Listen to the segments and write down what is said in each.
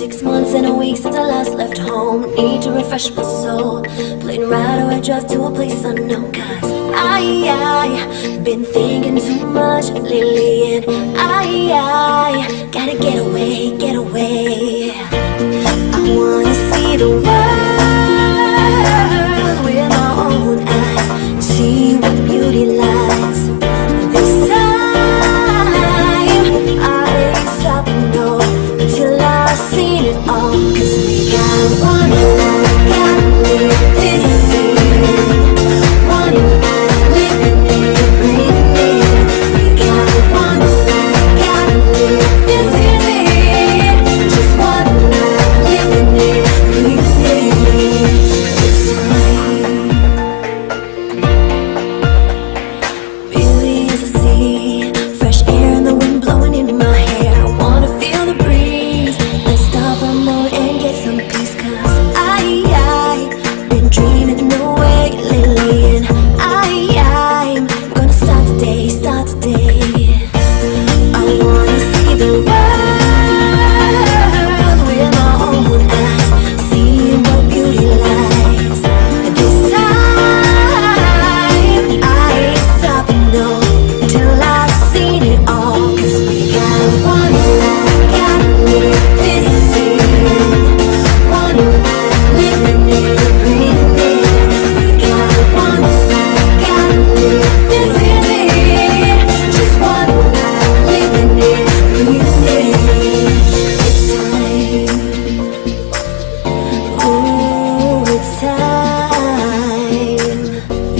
6 months and a week since I last left home. Need to refresh my soul. Plane ride or I drive to a place unknown. Cause I been thinking too much lately, and I gotta get away, get away. I wanna see the world with my own eyes, see what beauty lies. This time I ain't stopping, no, till I've seen it all. Cause we got one life, gotta live this secret. One life, living it, breathing it. We got one life, gotta live this is it. Just one life, living it, breathing it. It's time. Beauty is a sea, fresh air and the wind blowing in my hair. I wanna feel the breeze. Let's stop a moment and get some peace. Cause I been dreaming away lately, and I'm gonna start today, start today. I wanna see the world with my own eyes, see what beauty lies. This time I ain't stopping, no, till I've seen it all. Cause we got one life, gotta live this secret. One life, living it, breathing it. We got one life, gotta live this is it. Just one life, living it, breathing it. It's time. Ooh, it's time.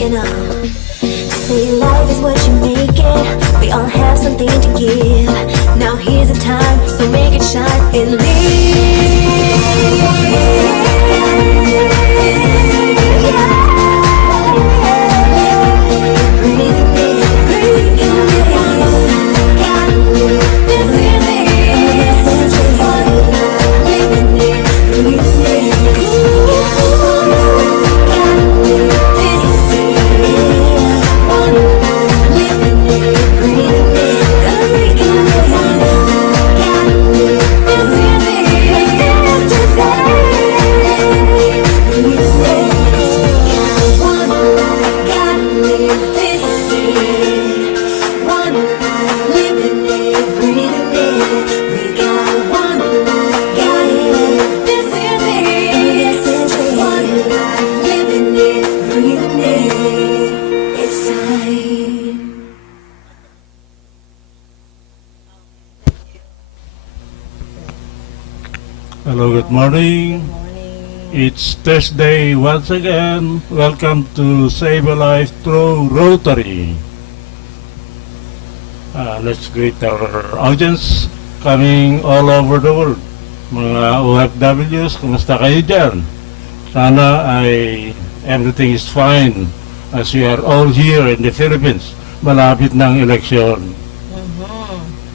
You know, they say life is what you make it. We all have something to give. Now here's the time, so make it shine and it's time. Hello, good morning. It's Thursday once again. Welcome to Save a Life through Rotary. Let's greet our audience coming all over the world. Mga OFWs, kumusta kayo dyan? Sana ay everything is fine as we are all here in the Philippines. Malapit ng eleksyon.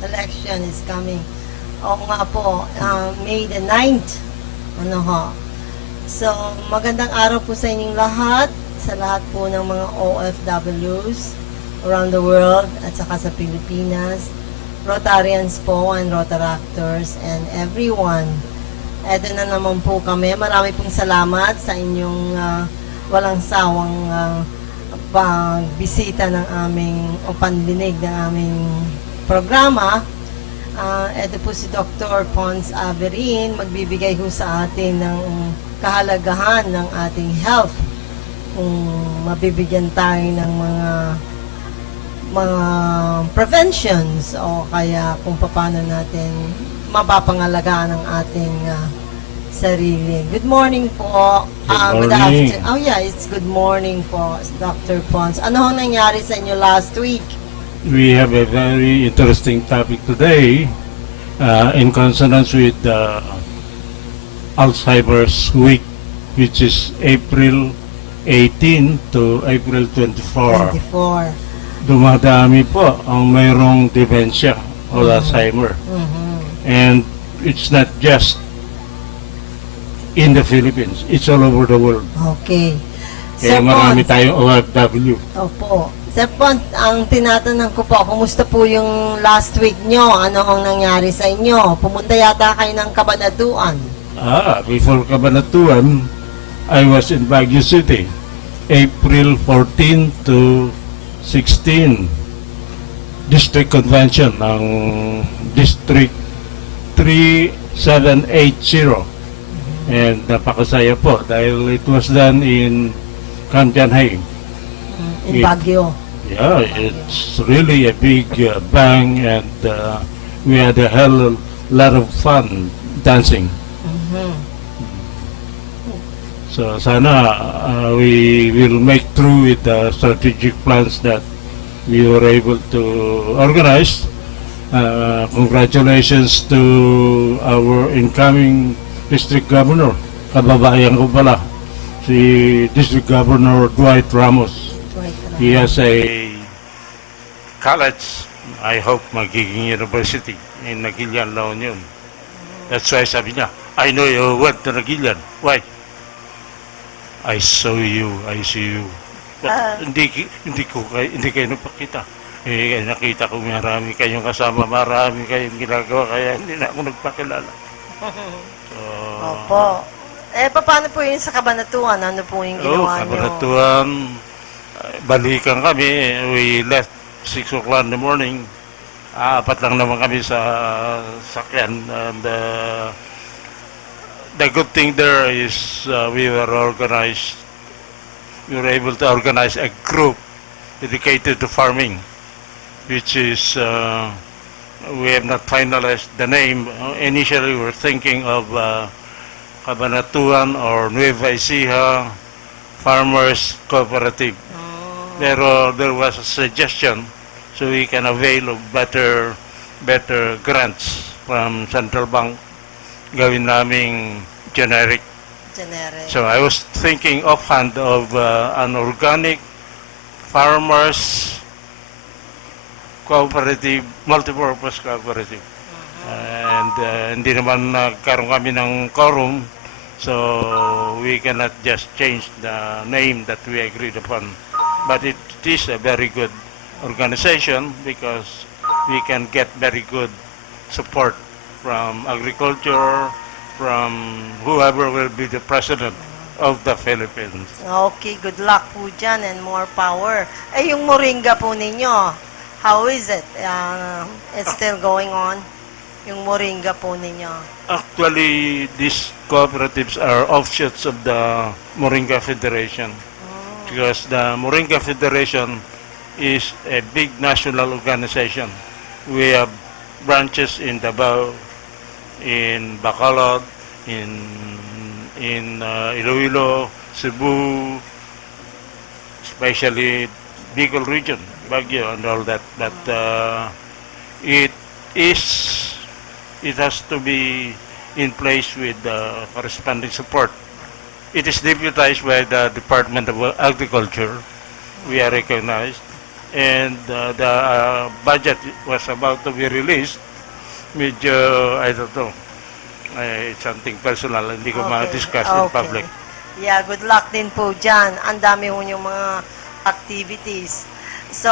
Election is coming. Oo nga po, May the 9th. Ano ho? So, magandang araw po sa inyong lahat, sa lahat po ng mga OFWs around the world at saka sa Pilipinas, Rotarians po and Rotaractors and everyone. Eto na naman po kami. Marami pong salamat sa inyong walang sawang pagbisita ng aming o pandinig ng aming programa. Ito po si Dr. Pons Averin, magbibigay ho sa atin ng kahalagahan ng ating health. Kung mabibigyan tayo ng mga preventions o kaya kung paano natin mapapangalagaan ang ating sarili. Good morning po. Good morning. Afternoon. Oh yeah, it's good morning po, Dr. Pons. Ano ho nangyari sa inyo last week? We have a very interesting topic today in consonance with Alzheimer's Week, which is April 18 to April 24. 24. Dumadami po ang mayroong dementia o Alzheimer. And it's not just in the Philippines, it's all over the world. Okay. Kaya marami tayong OFW. Opo. Sir Pont, ang tinatanong ko po, kumusta po yung last week nyo? Ano ang nangyari sa inyo? Pumunta yata kayo ng Cabanatuan. Before Cabanatuan, I was in Baguio City, April 14 to 16. District Convention ng District 3780. And napakasaya po dahil it was done in Camjanhay. In Baguio. Yeah, it's really a big bang, and we had a hell lot of fun dancing. So sana we will make through with the strategic plans that we were able to organize. Congratulations to our incoming district governor. Kababayan ko pala, si District Governor Dwight Ramos. He has a college, I hope magiging university in Nagilian, La Union. That's why sabi niya, I know you went to Nagilian. Why? I saw you, I see you. But hindi kayo nagpakita. Nakita ko marami kayong kasama, marami kayong ginagawa, kaya hindi na ako nagpakilala. So, Opo. Paano po yun sa Cabanatuan? Ano po yung ginawa nyo? Cabanatuan, balikan kami. We left 6 o'clock in the morning. Apat lang naman kami sa sakyan. And the good thing there is we were organized. We were able to organize a group dedicated to farming, which is we have not finalized the name. Initially, we were thinking of Cabanatuan or Nueva Ecija Farmers Cooperative. Pero there was a suggestion so we can avail of better grants from Central Bank. Gawin naming generic. So I was thinking offhand of an organic farmers cooperative, multipurpose cooperative. And hindi naman nagkaroon kami ng quorum, so we cannot just change the name that we agreed upon. But it is a very good organization because we can get very good support from agriculture, from whoever will be the president of the Philippines. Okay, good luck po dyan and more power. Yung moringa po ninyo, how is it? It's still going on? Yung moringa po ninyo? Actually, these cooperatives are offshoots of the Moringa Federation. Because the Moringa Federation is a big national organization. We have branches in Davao, in Bacolod, in Iloilo, Cebu, especially Bicol region, Baguio and all that. But it has to be in place with corresponding support. It is deputized by the Department of Agriculture. We are recognized. And the budget was about to be released. Medyo, I don't know, it's something personal, hindi ko ma-discuss in public. Yeah, good luck din po dyan. Ang dami po yung mga activities. So,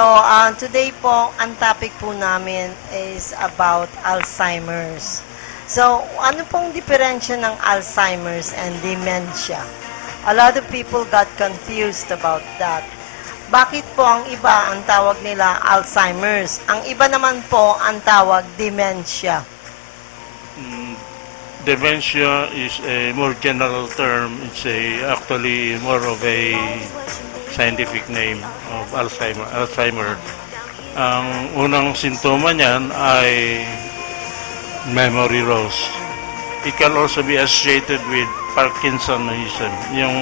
today po, ang topic po namin is about Alzheimer's. So, ano pong diferensya ng Alzheimer's and dementia? A lot of people got confused about that. Bakit po ang iba ang tawag nila Alzheimer's? Ang iba naman po ang tawag dementia. Dementia is a more general term. It's actually more of a scientific name of Alzheimer. Ang unang simptoma niyan ay memory loss. It can also be associated with Parkinsonism, yung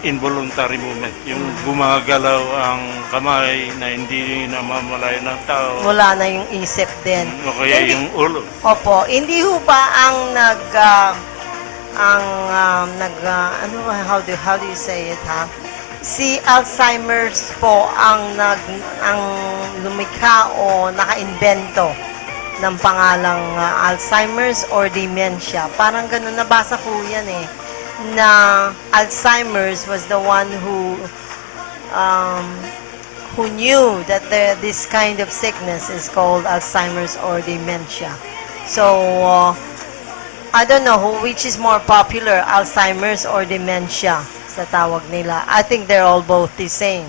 involuntary movement, yung gumagalaw ang kamay na hindi namamalay ng tao. Wala na yung isip din. O kaya yung ulo. Opo, hindi ho ba ang how do you say it, ha? Si Alzheimer's po ang lumikha o naka-invento ng pangalang Alzheimer's or dementia. Parang ganun, nabasa ko yan eh, na Alzheimer's was the one who who knew that this kind of sickness is called Alzheimer's or dementia. So, I don't know which is more popular, Alzheimer's or dementia sa tawag nila. I think they're all both the same.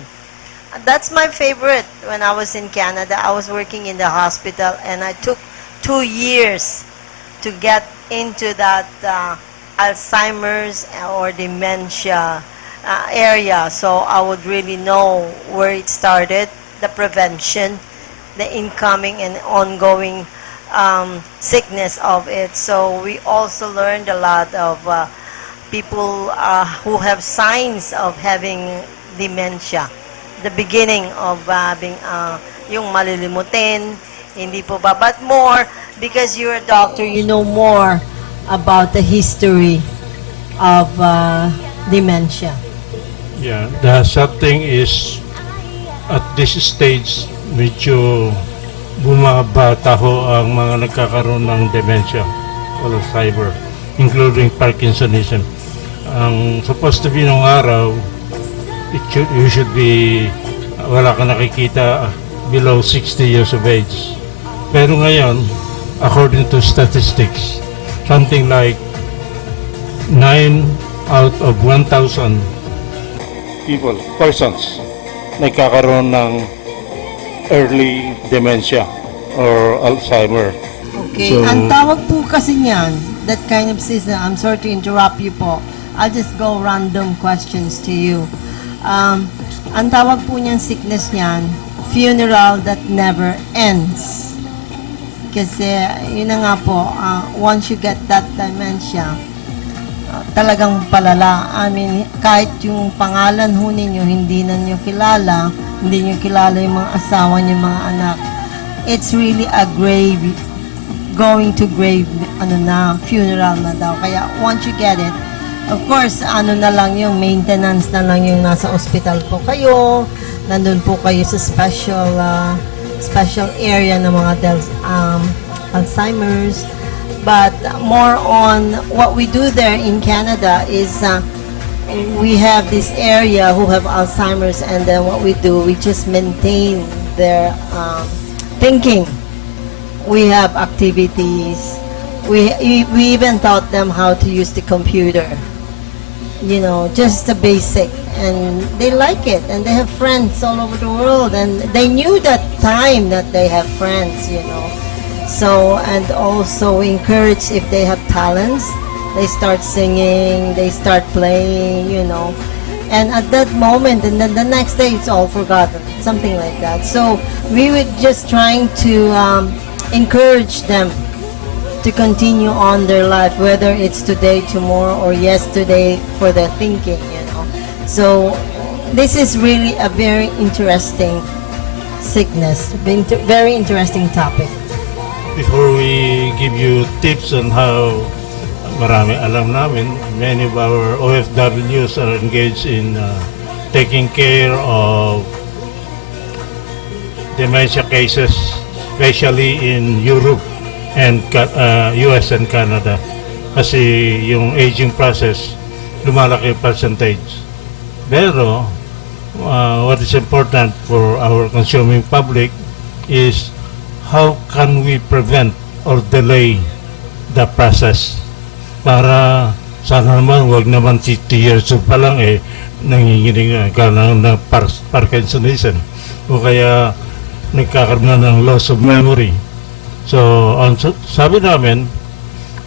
That's my favorite. When I was in Canada, I was working in the hospital and I took 2 years to get into that Alzheimer's or dementia area. So I would really know where it started, the prevention, the incoming and ongoing sickness of it. So we also learned a lot of people who have signs of having dementia. The beginning of having yung malilimutin, hindi po ba? But more, because you're a doctor, you know more about the history of dementia. Yeah, the sad thing is, at this stage, medyo bumabata ho ang mga nagkakaroon ng dementia, Alzheimer, including Parkinsonism. Ang supposed to be nung araw, you should be, wala ka nakikita below 60 years of age. Pero ngayon, according to statistics, something like 9 out of 1,000 persons, nagkakaroon ng early dementia or Alzheimer. Okay, So- ang tawag po kasi niyan, that kind of system, I'm sorry to interrupt you po. I'll just go random questions to you. Ang tawag po niyan sickness niyan, funeral that never ends. Kasi yun na nga po, once you get that dementia, talagang palala. I mean, kahit yung pangalan ho ninyo, hindi na nyo kilala, hindi nyo kilala yung mga asawa nyo, mga anak. It's really a grave, going to grave, funeral na daw. Kaya once you get it, of course, na lang yung maintenance na lang yung nasa ospital po kayo, nandun po kayo sa special area ng mga Alzheimer's. But more on what we do there in Canada is we have this area who have Alzheimer's, and then what we do, we just maintain their thinking. We have activities. We even taught them how to use the computer. You know, just the basic, and they like it, and they have friends all over the world, and they knew that time that they have friends, you know. So, and also encourage if they have talents, they start singing, they start playing, you know. And at that moment, and then the next day, it's all forgotten, something like that. So, we were just trying to encourage them to continue on their life, whether it's today, tomorrow, or yesterday, for their thinking, you know. So, this is really a very interesting sickness, very interesting topic. Before we give you tips on how, marami alam namin, many of our OFWs are engaged in taking care of dementia cases, especially in Europe and US and Canada. Kasi yung aging process, lumalaki yung percentage. Pero, what is important for our consuming public is how can we prevent or delay the process para sana naman wag naman 50 years old pa lang nanginginig ka ng Parkinsonism o kaya nagkakaroon na ng loss of memory. So, sabi namin,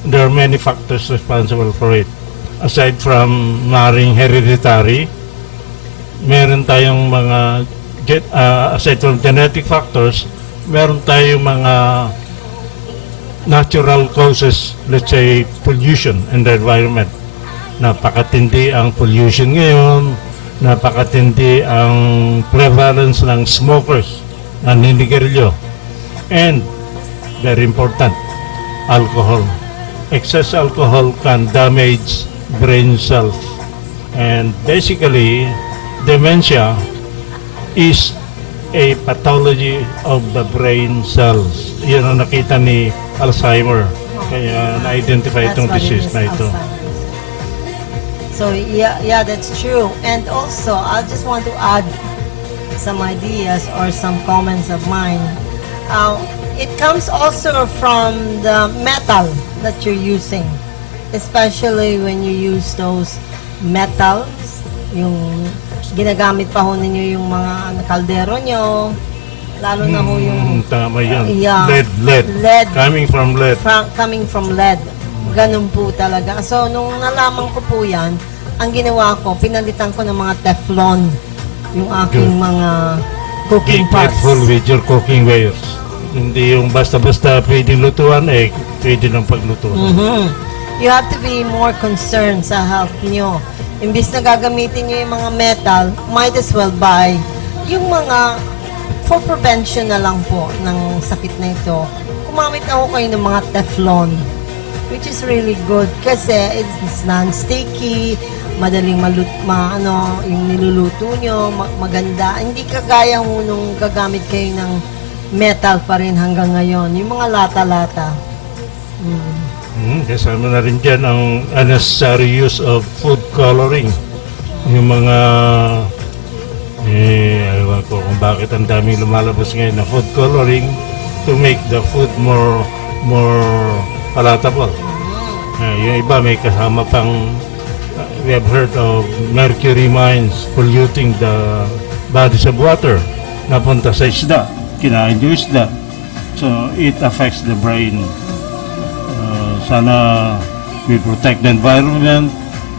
there are many factors responsible for it. Aside from maring hereditary, meron tayong mga, aside from genetic factors, meron tayong mga natural causes, let's say pollution in the environment. Napakatindi ang pollution ngayon, napakatindi ang prevalence ng smokers, naninigarilyo, and very important, alcohol. Excess alcohol can damage brain cells, and basically dementia is a pathology of the brain cells. Yan ang nakita ni Alzheimer. Kaya na-identify itong That's what it disease is, na ito. Alzheimer's. So yeah, that's true. And also, I just want to add some ideas or some comments of mine. It comes also from the metal that you're using, especially when you use those metals, yung ginagamit pa ho ninyo yung mga kaldero nyo, lalo na ho yung Tama yan. Yeah. Lead. Lead. Coming from lead. coming from lead. Ganun po talaga. So, nung nalaman ko po yan, ang ginawa ko, pinalitan ko ng mga Teflon yung aking Good. mga Be cooking pots. careful with your cooking wares. Hindi yung basta-basta pwedeng lutuan, pwede ng paglutuan. Mhm. You have to be more concerned sa health nyo. Imbis na gagamitin nyo yung mga metal, might as well buy yung mga for prevention na lang po ng sakit na ito. Kumamit ako kayo ng mga Teflon, which is really good kasi it's non-sticky, madaling yung niluluto nyo, maganda. Hindi kagaya mo nung gagamit kayo ng metal pa rin hanggang ngayon. Yung mga lata-lata. Kasama na rin dyan ang unnecessary use of food coloring. Yung mga ewan ko kung bakit ang daming lumalabas ngayon na food coloring to make the food more palatable. Yung iba may kasama pang we have heard of mercury mines polluting the bodies of water. Napunta sa isda, kinain yung isda. So it affects the brain. Sana we protect the environment,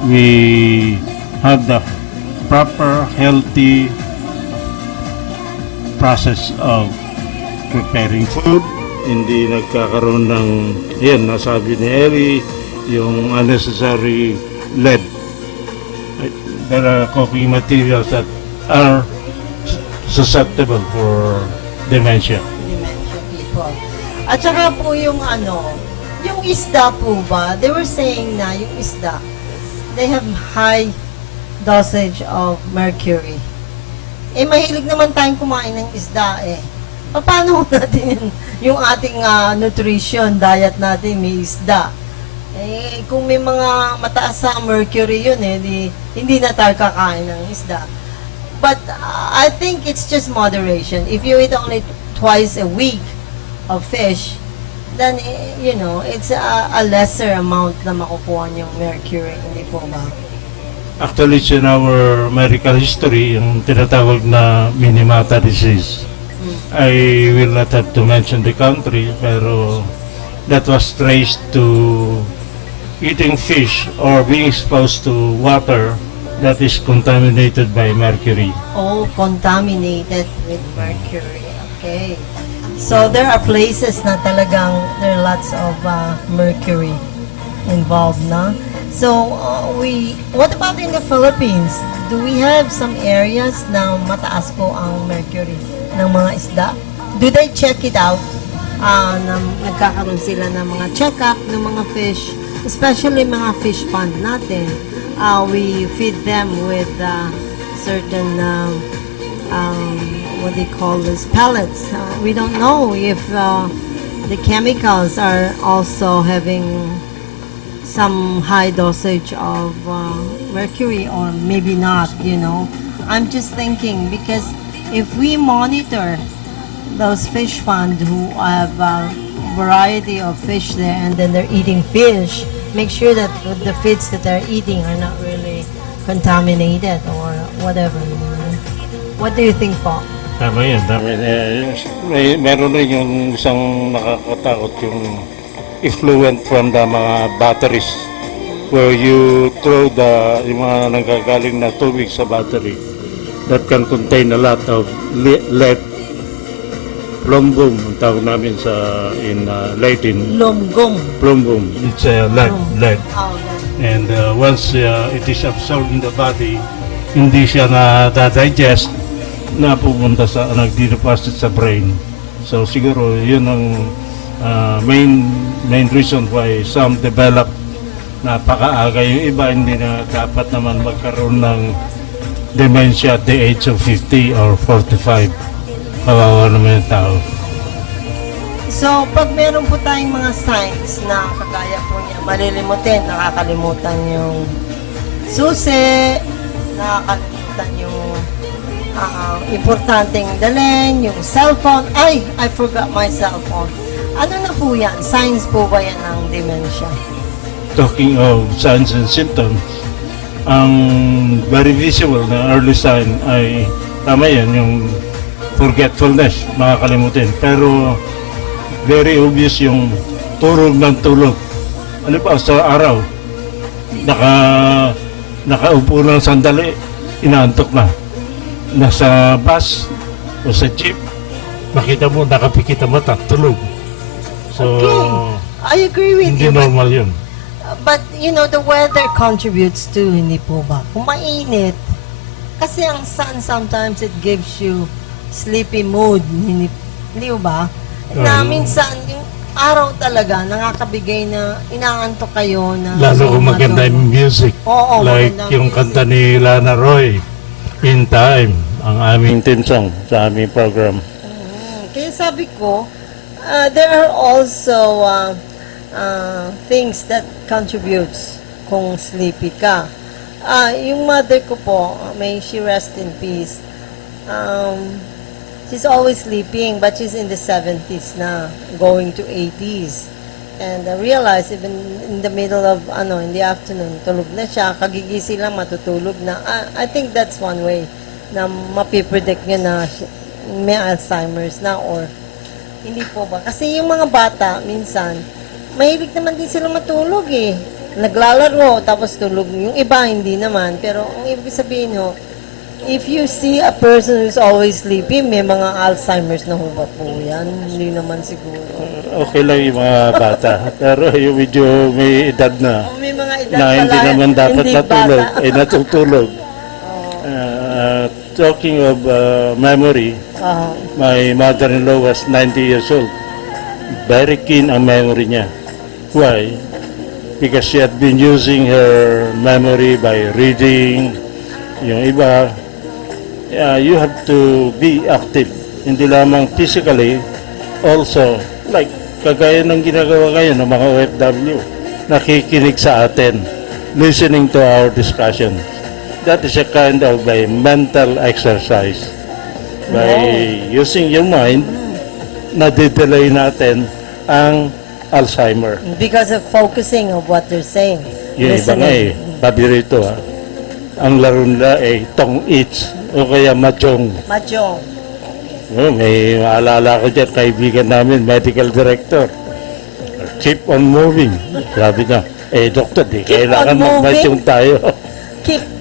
we have the proper, healthy process of preparing food. Hindi nagkakaroon ng, yan, nasabi ni Ellie, yung unnecessary lead. There are cooking materials that are susceptible for dementia. Dementia people. At saka po yung yung isda po ba, they were saying na yung isda, they have high dosage of mercury. Mahilig naman tayong kumain ng isda Paano natin yung ating nutrition, diet natin, may isda? Kung may mga mataas sa mercury yun hindi na tayo kakain ng isda. But I think it's just moderation. If you eat only twice a week of fish, then, it's a lesser amount na makukuha niyong mercury, hindi po ba? Actually, it's in our medical history, yung tinatawag na Minamata disease. I will not have to mention the country, pero that was traced to eating fish or being exposed to water that is contaminated by mercury. Oh, contaminated with mercury. Okay. So, there are places na talagang there are lots of mercury involved, na? So, what about in the Philippines? Do we have some areas na mataas po ang mercury ng mga isda? Do they check it out? Nagkakaroon sila ng mga check-up ng mga fish, especially mga fish pond natin. We feed them with certain what they call this pellets. We don't know if the chemicals are also having some high dosage of mercury or maybe not, I'm just thinking because if we monitor those fish ponds who have a variety of fish there and then they're eating fish, make sure that the feeds that they're eating are not really contaminated or whatever. What do you think po? Tama yan. Meron rin yung isang nakakatakot yung effluent from the mga batteries where you throw yung mga nanggagaling na tubig sa battery that can contain a lot of lead. Plumbum, ang tawag namin in Latin. Plumbum. It's lead. Oh, And once it is absorbed in the body, hindi siya na-digest, napupunta nagdi-deposit sa brain. So siguro yun ang main reason why some develop napakaaga. Yung iba hindi na dapat naman magkaroon ng dementia at the age of 50 or 45. Kawawa naman yung tao. So, pag meron po tayong mga signs na kagaya po niya, malilimutin, nakakalimutan yung susi, nakakalimutan yung importanteng dalhin, yung cellphone. Ay, I forgot my cellphone. Ano na po yan? Signs po ba yan ng dementia? Talking of signs and symptoms, ang very visible na early sign ay tama yan, yung forgetfulness, makakalimutin. Pero very obvious yung tulog ng tulog. Ano pa, sa araw, nakaupo ng sandali, inaantok na. Nasa bus o sa jeep, makita mo, nakapikit ang mata, tulog. So, I agree with hindi you. normal yun. But, you know, the weather contributes too, hindi po ba? Kung mainit, kasi ang sun sometimes it gives you sleepy mood, hindi po ba? Na minsan, yung araw talaga, nakakabigay na inaantok kayo na... Lalo kung maganda yung music. Oo, Like magandang yung music. kanta ni Lana Roy, In Time, ang aming theme song sa aming program. Kaya sabi ko, there are also things that contributes kung sleepy ka. Yung mother ko po, may she rest in peace. She's always sleeping, but she's in the 70s na, going to 80s. And I realized even in the middle of, in the afternoon, tulog na siya, kagigising lang, matutulog na. I think that's one way na mapipredict nyo na may Alzheimer's na or hindi po ba? Kasi yung mga bata, minsan, mahilig naman din sila matulog eh. Naglalaro, tapos tulog. Yung iba, hindi naman. Pero ang ibig sabihin ho, if you see a person who's always sleeping, may mga Alzheimer's na ho ba po yan? Hindi naman siguro. Okay lang yung mga bata, pero yung medyo may edad na, May mga edad na pala, hindi naman dapat hindi matulog, bata. ay natutulog. Talking of memory, my mother-in-law was 90 years old. Very keen ang memory niya. Why? Because she had been using her memory by reading. Yung iba, you have to be active. Hindi lamang physically, also, like, kagaya ng ginagawa ngayon ng mga OFW, nakikinig sa atin, listening to our discussion. That is a kind of a mental exercise. By using your mind, nadidelay natin ang Alzheimer. Because of focusing of what they're saying. Yung iba nga eh, pabirito ha. Ang laro nila ay tong eats o kaya machong. Mahjong. May maalala ko dyan, kaibigan namin, medical director. Keep on moving. Sabi niya, doktor, di Keep kailangan on moving? mag-machong tayo.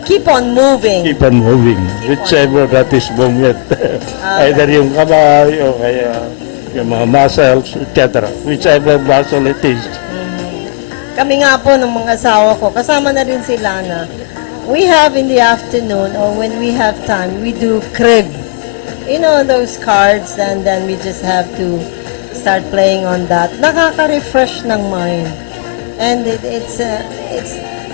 Keep on moving. Keep on moving. Whichever that is movement. Either yung kamay o kaya yung mga muscles, etc. Whichever muscle it is. Kami nga po ng mga asawa ko, kasama na rin sila na we have in the afternoon or when we have time, we do crib. You know, those cards and then we just have to start playing on that. Nakaka-refresh ng mind. And it's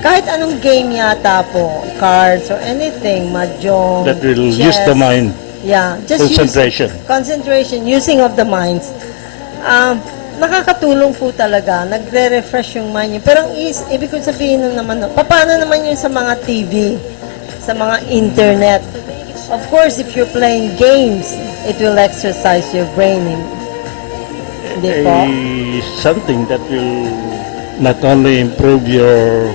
kahit anong game yata po, cards or anything, mahjong, That will chess. use the mind. Yeah, just Concentration. Concentration, using of the minds. Nakakatulong po talaga, nagre-refresh yung mind niyo. Pero ang ibig ko sabihin nun naman, paano naman yun sa mga TV, sa mga internet? Of course, if you're playing games, it will exercise your brain. Hindi po? Something that will not only improve your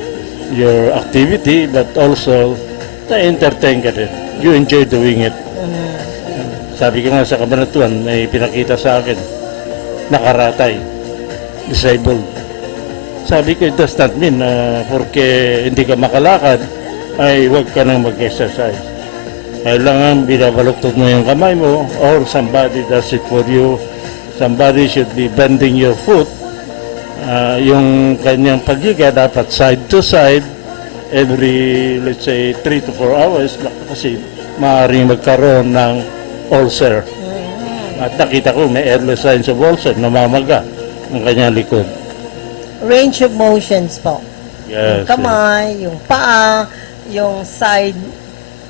activity but also na-entertain ka rin. You enjoy doing it. Sabi ko nga sa Kabanatuan, may pinakita sa akin, nakaratay, disabled. Sabi ko, it does not mean na porque hindi ka makalakad, ay huwag ka nang mag-exercise. Kailangan binabaluktot mo yung kamay mo or somebody does it for you. Somebody should be bending your foot. Yung kanyang paghiga dapat side to side every, let's say, 3 to 4 hours kasi maaaring magkaroon ng ulcer. At nakita ko may early signs of ulcer, namamaga ang kanyang likod. Range of motions po. Yes. Yung kamay, yung paa, yung side,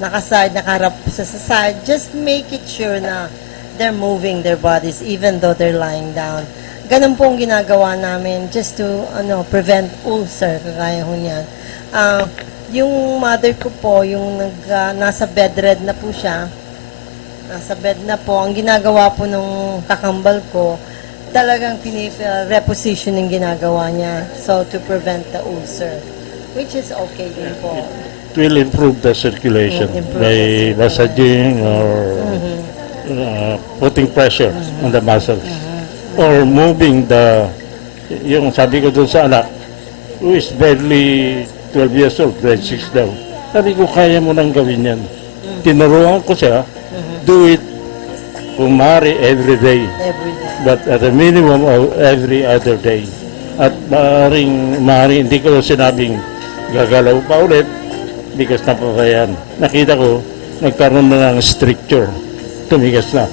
nakaharap sa side. Just make it sure na they're moving their bodies even though they're lying down. Ganun pong ginagawa namin just to prevent ulcer, kagaya ho niyan. Yung mother ko po, yung nasa bed red na po siya, nasa bed na po. Ang ginagawa po nung kakambal ko, talagang repositioning ginagawa niya. So, to prevent the ulcer, which is okay din po. It will improve the circulation Improve by the circulation. massaging or putting pressure on the muscles. Or moving yung sabi ko dun sa anak, who is barely 12 years old, grade 6 daw. Sabi ko, kaya mo nang gawin yan. Tinuruan ko siya, do it kung maaari every day. Every day. But at a minimum of every other day. At maaaring hindi ko sinabing gagalaw pa ulit because napapayan. Nakita ko, nagkaroon na ng stricture. Tumigas na.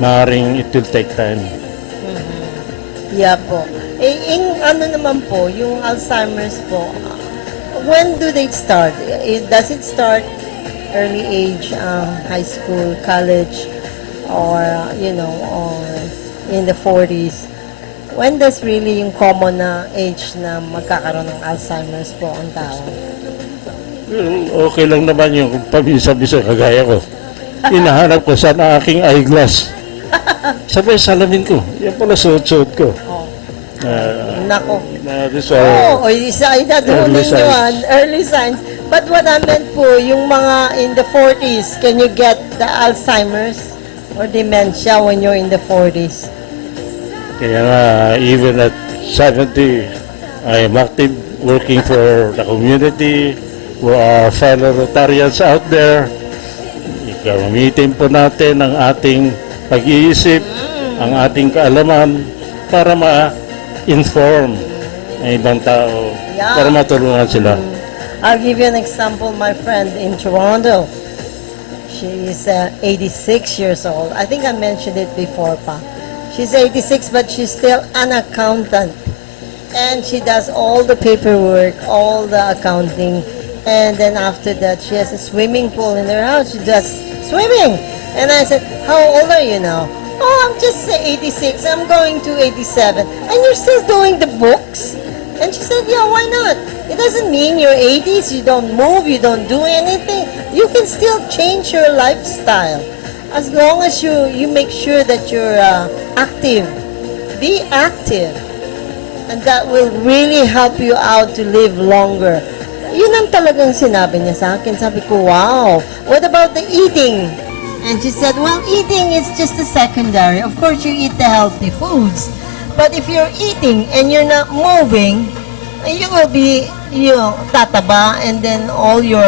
Maaaring it will take time. Yeah po. Ano naman po, yung Alzheimer's po, when do they start? Does it start early age, high school, college, or, or in the 40s? When does really yung common na age na magkakaroon ng Alzheimer's po ang tao? Well, okay lang naman yung pabisa-bisa kagaya ko. Hinahanap ko saan ang aking eyeglass. Sabay salamin ko. Yan pala suot-suot ko. Oh. Uh, Nako. These are Isa doon early ninyo, signs. early signs. But what I meant po, yung mga in the 40s, can you get the Alzheimer's or dementia when you're in the 40s? Kaya nga, even at 70, I am active working for the community, who are fellow Rotarians out there. Gamitin po natin ang ating pag-iisip, ang ating kaalaman para ma-inform ang ibang tao, Yeah. para matulungan sila. I'll give you an example. My friend in Toronto, she is 86 years old. I think I mentioned it before pa. She's 86, but she's still an accountant. And she does all the paperwork, all the accounting. And then after that, she has a swimming pool in her house. She does swimming. And I said, how old are you now? Oh, I'm just 86. I'm going to 87. And you're still doing the books? And she said, yeah, why not? It doesn't mean you're 80s, you don't move, you don't do anything. You can still change your lifestyle. As long as you make sure that you're active. Be active. And that will really help you out to live longer. Yun ang talagang sinabi niya sa akin. Sabi ko, wow, what about the eating? And she said, well, eating is just a secondary. Of course, you eat the healthy foods. But if you're eating and you're not moving, you will be, tataba, and then all your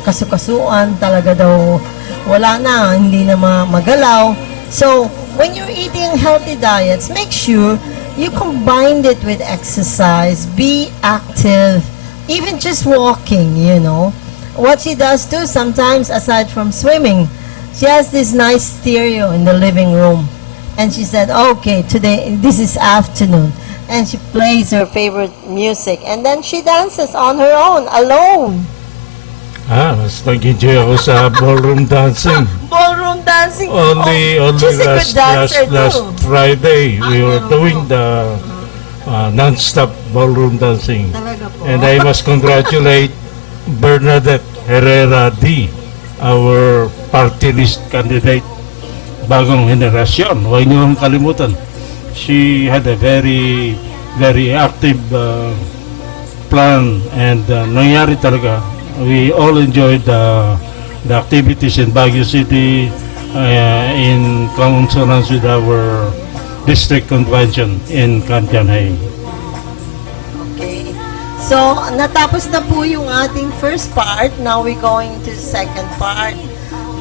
kasukasuan talaga daw wala na, hindi na magalaw. So, when you're eating healthy diets, make sure you combine it with exercise, be active, even just walking, What she does too, sometimes, aside from swimming, she has this nice stereo in the living room. And she said, okay, today, this is afternoon. And she plays her favorite music. And then she dances on her own, alone. Mas nag-enjoy ako sa ballroom dancing. Ballroom dancing. Only she's a good dancer last too. Friday, we were doing the non-stop ballroom dancing. Talaga po. And I must congratulate Bernadette Herrera D., our party list candidate, bagong henerasyon. Huwag niyo ang kalimutan. She had a very, very active plan, and nangyari talaga. We all enjoyed the activities in Baguio City in consonance with our district convention in Kanchanay. Okay. So, natapos na po yung ating first part. Now we're going to the second part.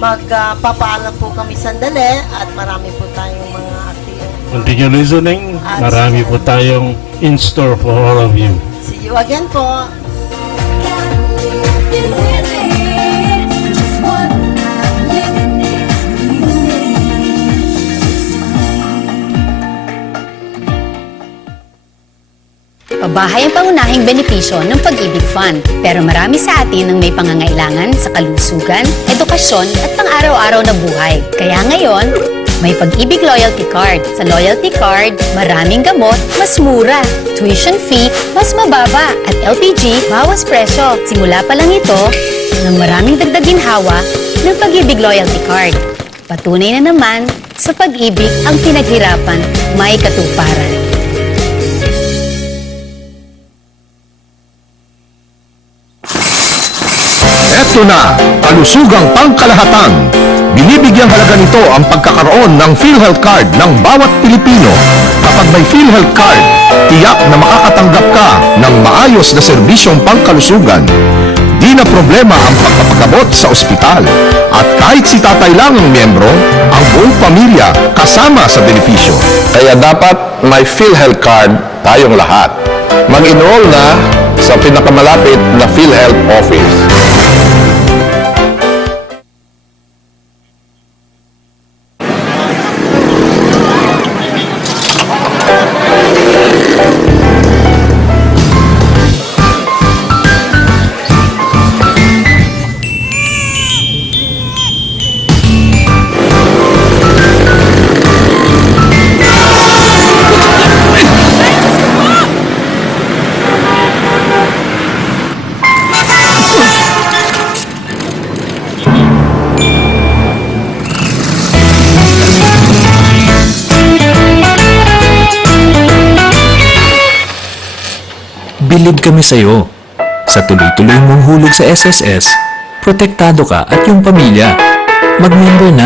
Magpapaalam po kami sandali at marami po tayong mga activities. Continue listening. Marami po tayong in store for all of you. See you again po. It's easy, just one night living it, Pabahay ang pangunahing benepisyo ng Pag-ibig Fund. Pero marami sa atin ang may pangangailangan sa kalusugan, edukasyon at pang-araw-araw na buhay. Kaya ngayon, may Pag-ibig Loyalty Card. Sa Loyalty Card, maraming gamot, mas mura. Tuition fee, mas mababa. At LPG, bawas presyo. Simula pa lang ito ng maraming dagdag ginhawa ng Pag-ibig Loyalty Card. Patunay na naman, sa pag-ibig ang pinaghirapan may katuparan. Ito na, kalusugang pangkalahatan. Binibigyang halaga nito ang pagkakaroon ng PhilHealth Card ng bawat Pilipino. Kapag may PhilHealth Card, tiyak na makakatanggap ka ng maayos na serbisyong pangkalusugan. Di na problema ang pagpapagamot sa ospital. At kahit si tatay lang ang miyembro, ang buong pamilya kasama sa benepisyo. Kaya dapat may PhilHealth Card tayong lahat. Mag-enroll na sa pinakamalapit na PhilHealth office. Bilib kami sa'yo. Sa tuloy-tuloy mong hulog sa SSS, protektado ka at yung pamilya. Mag-member na.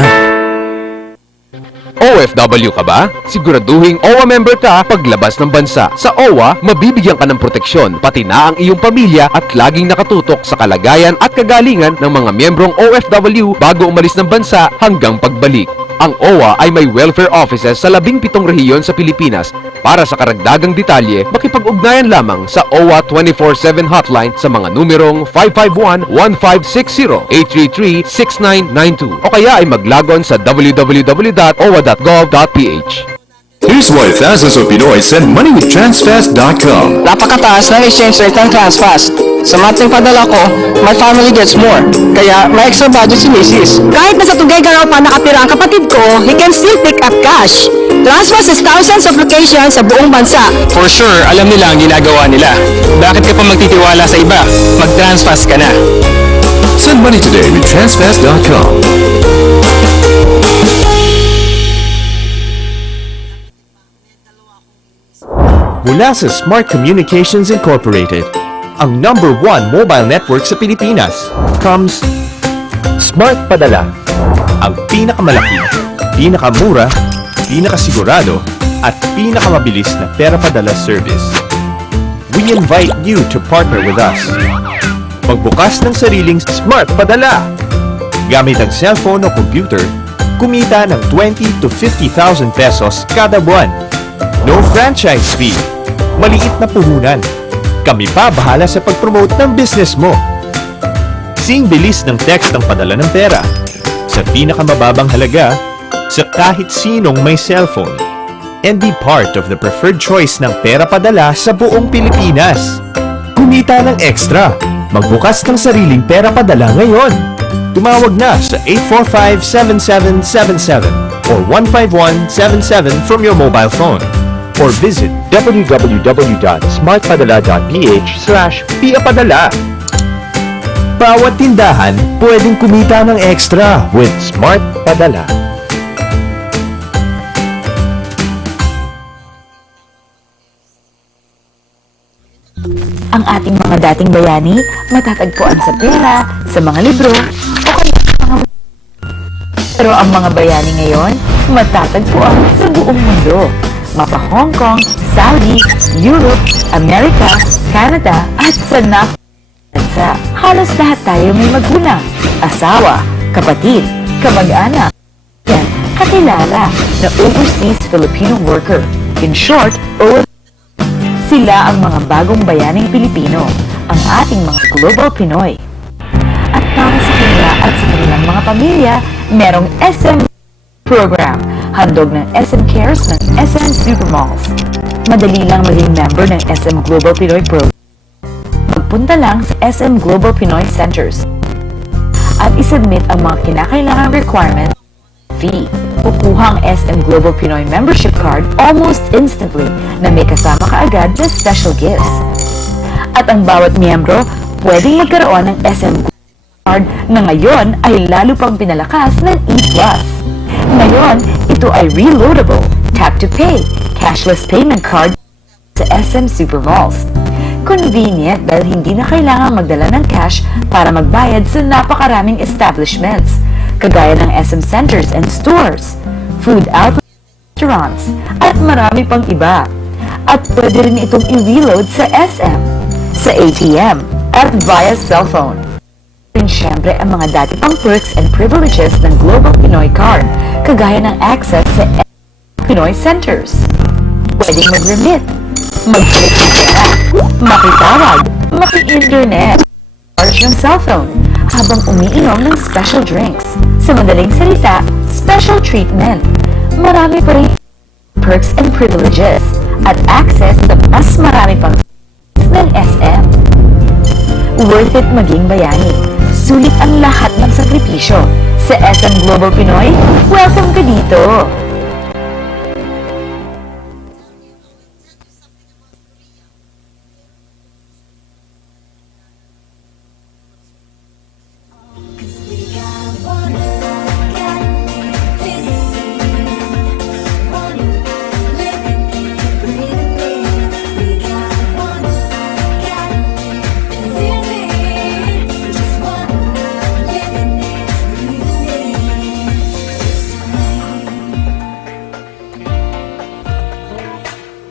OFW ka ba? Siguraduhing OWA member ka paglabas ng bansa. Sa OWA, mabibigyan ka ng proteksyon, pati na ang iyong pamilya at laging nakatutok sa kalagayan at kagalingan ng mga miyembrong OFW bago umalis ng bansa hanggang pagbalik. Ang OWA ay may welfare offices sa 17 rehiyon sa Pilipinas. Para sa karagdagang detalye, makipag-ugnayan lamang sa OWA 24/7 hotline sa mga numerong 551-1560, 833-6992 o kaya ay maglagon sa www.owa.gov.ph. Here's why thousands of Pinoy send money with Transfast.com. Napakataas ng exchange rate ng Transfast. Sa monthly padala ko, my family gets more. Kaya may extra budget si Mrs. Kahit nasa Tuguegarao pa nakatira ang kapatid ko, he can still pick up cash. Transfast has thousands of locations sa buong bansa. For sure, alam nila ang ginagawa nila. Bakit ka pa magtitiwala sa iba? Mag-Transfast ka na. Send money today with Transfast.com. Mula sa Smart Communications Incorporated, ang #1 mobile network sa Pilipinas, comes Smart Padala, ang pinakamalaki, pinakamura, pinakasigurado, at pinakamabilis na pera padala service. We invite you to partner with us. Magbukas ng sariling Smart Padala. Gamit ang cellphone o computer, kumita ng 20 to 50,000 pesos kada buwan. No franchise fee. Maliit na puhunan. Kami pa bahala sa pag-promote ng business mo. Sing bilis ng text ang padala ng pera. Sa pinakamababang halaga, sa kahit sinong may cellphone. And be part of the preferred choice ng pera padala sa buong Pilipinas. Kumita ng extra. Magbukas ng sariling pera padala ngayon. Tumawag na sa 845-7777 or 15177 from your mobile phone. Or visit www.smartpadala.ph/piapadala. Bawat tindahan pwedeng kumita ng extra with Smart Padala. Ang ating mga dating bayani matatagpuan sa pera, sa mga libro, o kaya sa mga... Pero ang mga bayani ngayon matatagpuan sa buong mundo. Mapa Hong Kong, Saudi, Europe, Amerika, Canada, at sa bansa. Halos lahat tayo may magulang, asawa, kapatid, kamag-anak, yan, kakilala na overseas Filipino worker. In short, OFW. Sila ang mga bagong bayaning Pilipino, ang ating mga global Pinoy. At para sa kanila at sa kanilang mga pamilya, merong SM program, handog ng SM Cares ng SM Supermalls. Madali lang maging member ng SM Global Pinoy Program. Magpunta lang sa SM Global Pinoy Centers at isubmit ang mga kinakailangang requirements. Fee. Kukuha ang SM Global Pinoy membership card almost instantly na may kasama kaagad na special gifts. At ang bawat miyembro pwedeng magkaroon ng SM Global card na ngayon ay lalo pang pinalakas ng E+. Ngayon, ito ay reloadable, tap to pay, cashless payment card sa SM Supermalls. Convenient dahil hindi na kailangan magdala ng cash para magbayad sa napakaraming establishments, kagaya ng SM centers and stores, food outlets, restaurants, at marami pang iba. At pwede rin itong i-reload sa SM, sa ATM, at via cellphone. Rin syempre ang mga dati pang perks and privileges ng Global Pinoy Card, kagaya ng access sa Pinoy Centers. Pwedeng mag-remit, mag-click ng pera, makitawag, maki-internet, charge ng cellphone, habang umiinom ng special drinks. Sa madaling salita, special treatment. Marami pa rin perks and privileges at access sa mas marami pang ng SM. Worth it maging bayani. Sulit ang lahat ng sakripisyo. Sa SM Global Pinoy, welcome ka dito! We got one love, got this one living in, breathing in. We got one love, got this easy. Just one love, living in, breathing in. This time,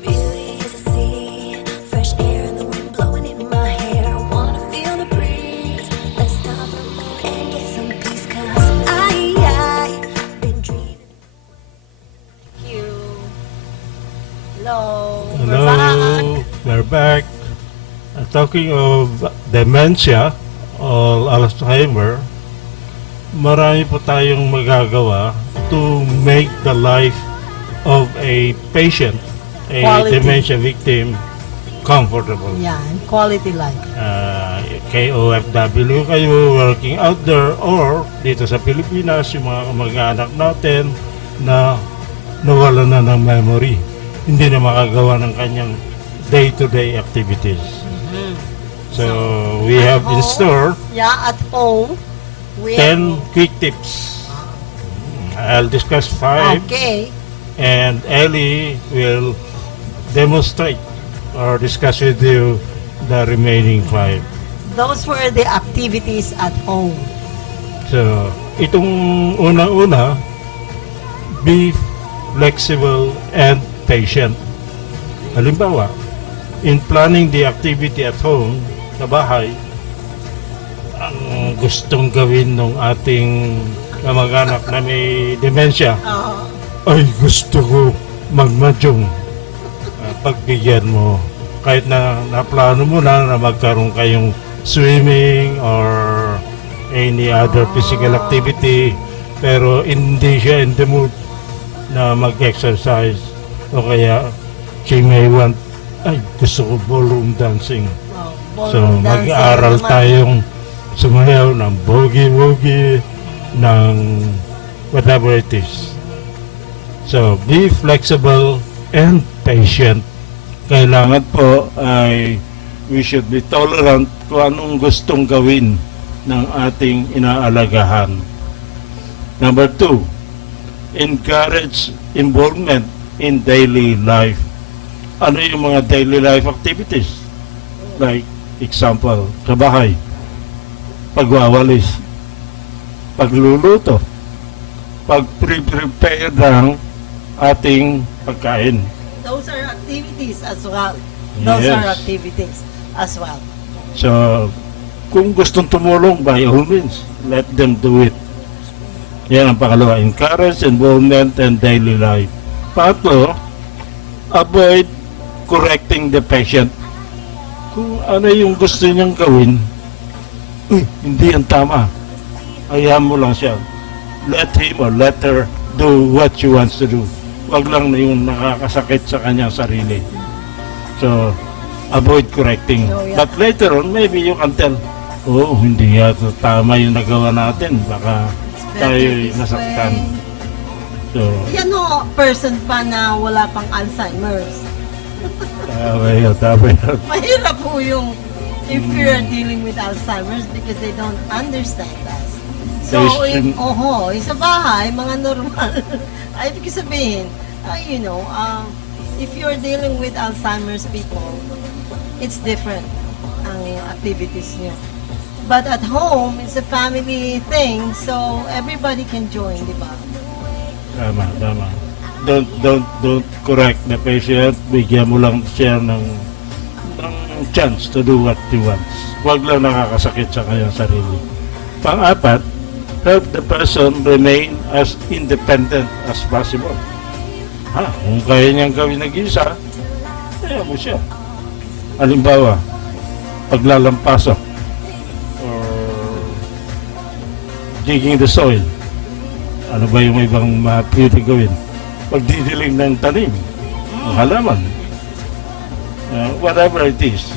beauty is a sea, fresh air and the wind blowing in my hair. I wanna feel the breeze. Let's stop for a moment and get some peace, 'cause I've been dreaming. Thank you. Hello. Hello, we're back. Talking of dementia or Alzheimer, marami po tayong magagawa to make the life of a patient, a Quality. dementia victim, comfortable. Yan, quality life. Kay OFW kayo working out there or dito sa Pilipinas, yung mga kamag-anak natin na nawala na ng memory, hindi na makagawa ng kanyang day-to-day activities. So we have in store Yeah, at home. We 10 quick tips. I'll discuss 5 Okay. and Ellie will demonstrate or discuss with you the remaining 5. Those were the activities at home. So, itong unang-una, be flexible and patient. Halimbawa, in planning the activity at home, sa bahay, ang gustong gawin ng ating kamag-anak na may demensya, ay gusto ko magmadyong. Pagbigyan mo, kahit na naplano mo na magkaroon kayong swimming or any other physical activity, pero hindi siya in the mood na mag-exercise, o kaya she may want, ay gusto ko ballroom dancing. So mag-aaral tayong sumayaw ng boogie-woogie, ng whatever it is. So be flexible and patient. Kailangan po ay we should be tolerant kung anong gustong gawin ng ating inaalagahan. Number 2, encourage involvement in daily life. Ano yung mga daily life activities? Like, example, sa bahay, pagwawalis, pagluluto, pag-prepare ng ating pagkain. Those are activities as well. Those Yes. are activities as well. So, kung gustong tumulong, by all means, let them do it. Yan ang pangalawa, encourage involvement in daily life. Pangatlo, avoid correcting the patient. Kung ano yung gusto niyang gawin, hindi yan tama. Hayaan mo lang siya. Let him or let her do what she wants to do. Wag lang na yung nakakasakit sa kanyang sarili. So, avoid correcting. But later on, maybe you can tell, oh, hindi yata tama yung nagawa natin. Baka tayo'y nasaktan. So, Yan o, person pa na wala pang Alzheimer's. tama yun. Mahirap po yung if you're dealing with Alzheimer's because they don't understand us. So, They should- sa bahay, mga normal. Ay, ibig sabihin, if you're dealing with Alzheimer's people, it's different ang activities nyo. But at home, it's a family thing, so everybody can join, di ba? Tama. Don't correct the patient. Bigyan mo lang siya ng chance to do what he wants. Huwag lang nakakasakit sa kanyang sarili. Pang-apat, help the person remain as independent as possible. Kung kaya niyang gawin nag-isa, kaya mo siya. Halimbawa, paglalampasok or digging the soil. Ano ba yung ibang pwede gawin? Pagdidiling ng tanim, ng halaman. Whatever it is,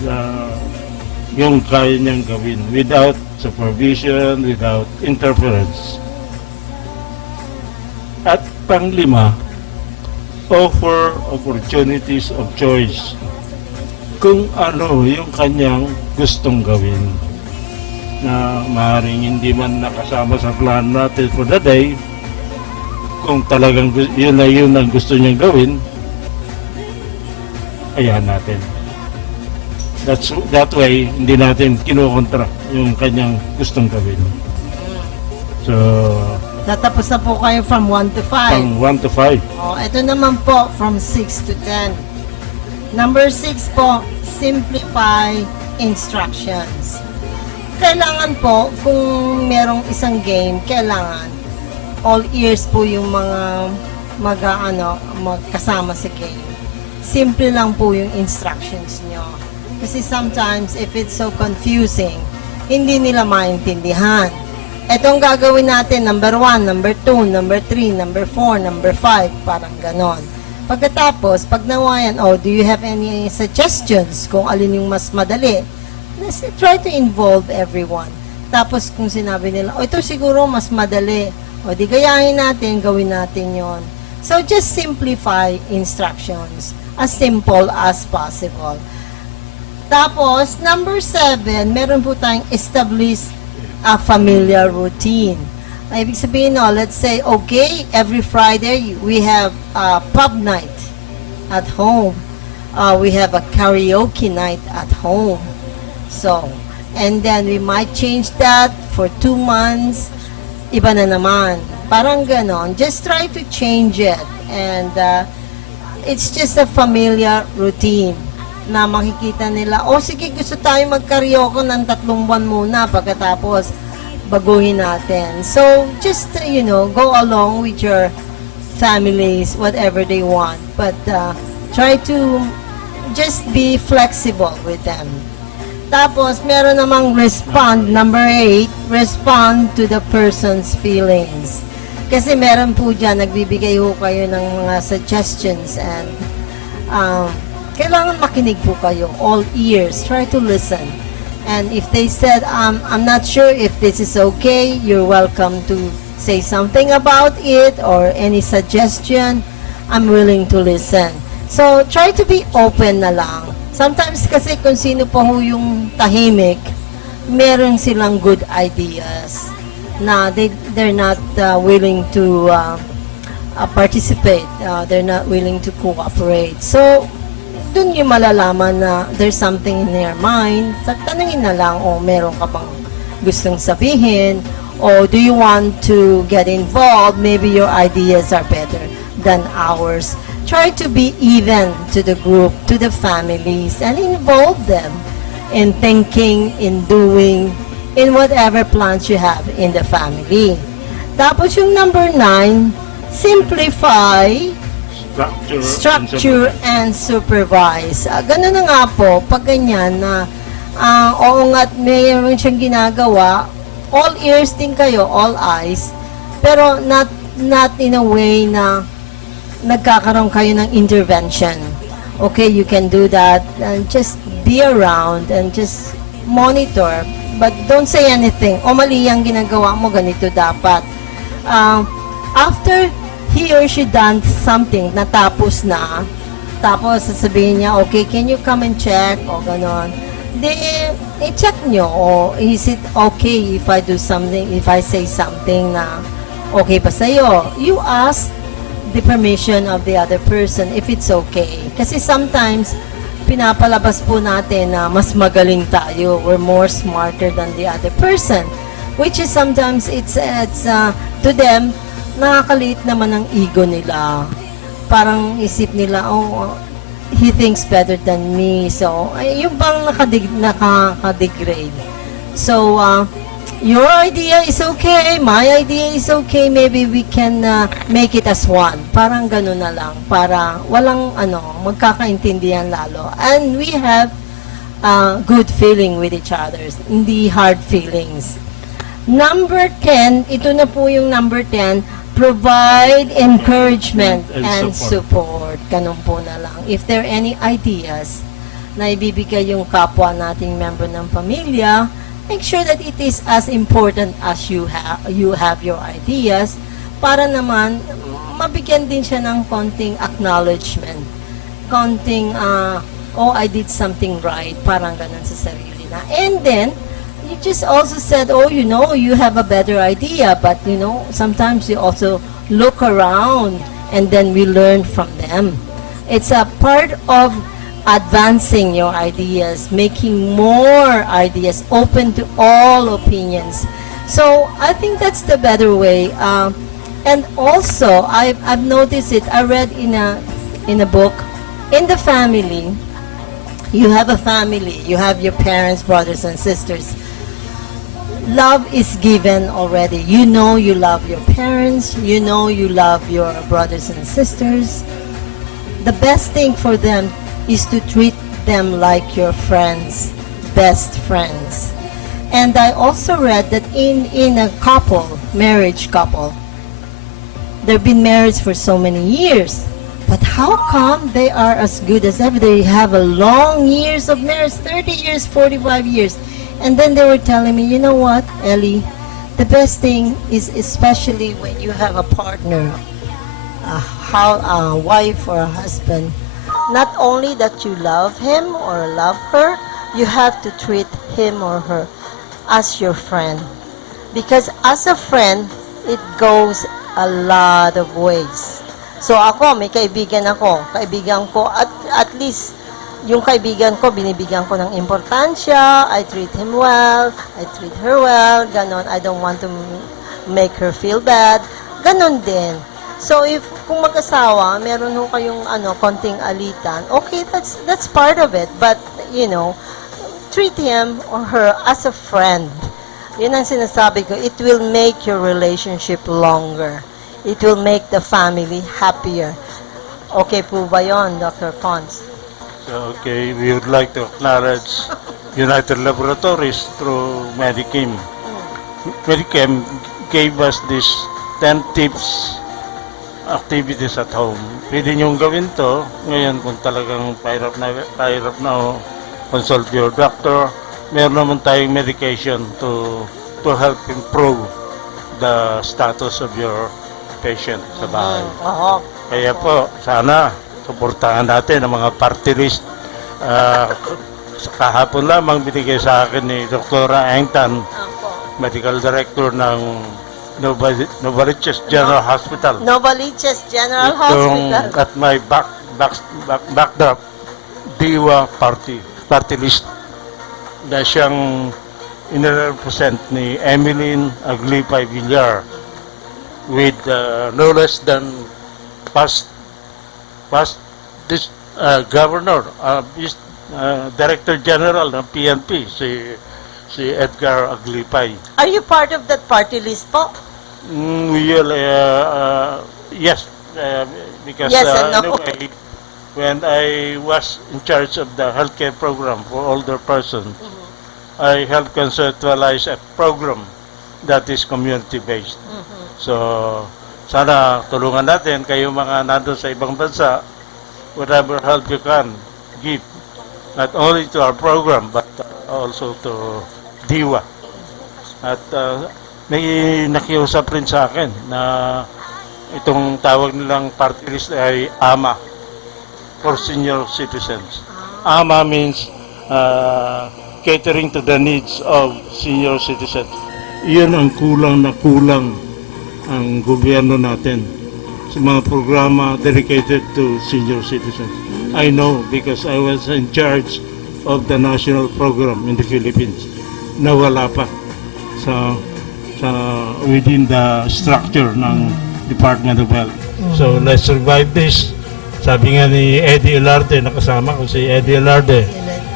yung kaya niyang gawin without supervision, without interference. At panglima, offer opportunities of choice. Kung ano yung kanyang gustong gawin na maaaring hindi man nakasama sa plan natin for the day, kung talagang yun ang gusto niyang gawin, ayan natin. That way, hindi natin kinukontra yung kanyang gustong gawin. So, Tatapos na po kayo from 1 to 5. pang 1 to 5. Ito naman po, from 6 to 10. Number 6 po, simplify instructions. Kailangan po, kung merong isang game, kailangan all ears po yung mga magkasama sa game. Simple lang po yung instructions nyo. Kasi sometimes, if it's so confusing, hindi nila maintindihan. Itong gagawin natin, number 1, number 2, number 3, number 4, number 5, parang ganon. Pagkatapos, pag nawayan, do you have any suggestions kung alin yung mas madali? Let's try to involve everyone. Tapos kung sinabi nila, ito siguro mas madali. Di gayahin natin, gawin natin yon. So just simplify instructions as simple as possible. Tapos, number 7, meron po tayong establish a familiar routine. Ibig sabihin, let's say, okay, every Friday we have a pub night at home. We have a karaoke night at home. So, and then we might change that for 2 months. Iba na naman. Parang ganon. Just try to change it. And it's just a familiar routine na makikita nila, sige, gusto tayo mag-karaoke ng 3 buwan muna pagkatapos baguhin natin. So, just, go along with your families, whatever they want. But try to just be flexible with them. Tapos, meron namang respond, number 8, respond to the person's feelings. Kasi meron po dyan, nagbibigay ho kayo ng mga suggestions and kailangan makinig po kayo, all ears, try to listen. And if they said, I'm not sure if this is okay, you're welcome to say something about it or any suggestion, I'm willing to listen. So, try to be open na lang. Sometimes kasi kung sino pa ho yung tahimik, meron silang good ideas na they're not willing to participate, they're not willing to cooperate. So, dun yung malalaman na there's something in their mind. So, tanungin na lang, meron ka bang gustong sabihin? Or do you want to get involved? Maybe your ideas are better than ours. Try to be even to the group, to the families, and involve them in thinking, in doing, in whatever plans you have in the family. Tapos yung number 9, simplify, structure and supervise. Ganun na nga po, pag ganyan na, oo nga't mayroon siyang ginagawa, all ears din kayo, all eyes, pero not in a way na nagkakaroon kayo ng intervention. Okay, you can do that and just be around and just monitor, but don't say anything. Mali ang ginagawa mo, ganito dapat. After he or she done something, natapos na, tapos sasabihin niya, okay, can you come and check? O ganon. i-check nyo, is it okay if I do something, if I say something na okay ba sa'yo? You ask the permission of the other person if it's okay. Kasi sometimes, pinapalabas po natin na mas magaling tayo. We're more smarter than the other person. Which is sometimes, it's to them, nakakaliit naman ang ego nila. Parang isip nila, oh, he thinks better than me. So, yung bang nakaka-degrade. So, your idea is okay, my idea is okay, maybe we can make it as one. Parang ganun na lang. Para walang, magkakaintindihan lalo. And we have good feeling with each other. Hindi hard feelings. Number 10, ito na po yung number 10, provide encouragement and support. Ganun po na lang. If there are any ideas na ibibigay yung kapwa nating member ng pamilya, make sure that it is as important as you have your ideas para naman mabigyan din siya ng konting acknowledgement. Konting, oh, I did something right. Parang ganun sa sarili na. And then, you just also said, oh, you have a better idea, but, sometimes you also look around and then we learn from them. It's a part of advancing your ideas, making more ideas, open to all opinions. So, I think that's the better way. And also, I've noticed it, I read in a book, in the family, you have a family, you have your parents, brothers and sisters. Love is given already. You know you love your parents. You know you love your brothers and sisters. The best thing for them is to treat them like your friends, best friends. And I also read that in a couple, marriage couple, they've been married for so many years. But how come they are as good as ever? They have a long years of marriage, 30 years, 45 years. And then they were telling me, you know what, Ellie, the best thing is especially when you have a partner, a wife or a husband, not only that you love him or love her, you have to treat him or her as your friend. Because as a friend, it goes a lot of ways. So ako, may kaibigan ko, at least yung kaibigan ko, binibigyan ko ng importansya, I treat him well, I treat her well, ganon, I don't want to make her feel bad, ganon din. So if kung mag-asawa, meron ho kayong konting alitan, okay, that's part of it, but treat him or her as a friend. Yun ang sinasabi ko, it will make your relationship longer. It will make the family happier. Okay po ba yun, Dr. Pons? Okay, we would like to acknowledge United Laboratories through Medicam. Medicam gave us these 10 tips activities at home. Pwede niyong gawin to ngayon kung talagang pahirap na consult your doctor. Meron naman tayong medication to help improve the status of your patient sa bahay. Kaya po, sana suportahan natin ang mga party list. Kahapon lamang binigay sa akin ni Dr. Engtan, Medical Director ng Novaliches General Hospital. Novaliches General Hospital. At my backdrop, Diwa party list na siyang inirepresent ni Emeline Aglipay Villar with no less than past this governor, Director General ng PNP, si Edgar Aglipay. Are you part of that party list po? Yes, because Yes and no. anyway, when I was in charge of the healthcare program for older persons, I helped conceptualize a program that is community-based. So, sana tulungan natin kayo mga nandun sa ibang bansa, whatever help you can give, not only to our program, but also to DIWA. At may nakiusap rin sa akin na itong tawag nilang party list ay AMA, for senior citizens. AMA means catering to the needs of senior citizens. Iyon ang kulang na kulang ang gobyerno natin sa mga programa dedicated to senior citizens. I know because I was in charge of the national program in the Philippines. Nawala pa sa within the structure ng Department of Health. So let's survive this. Sabi nga ni Eddie Elarde, nakasama ko si Eddie Elarde,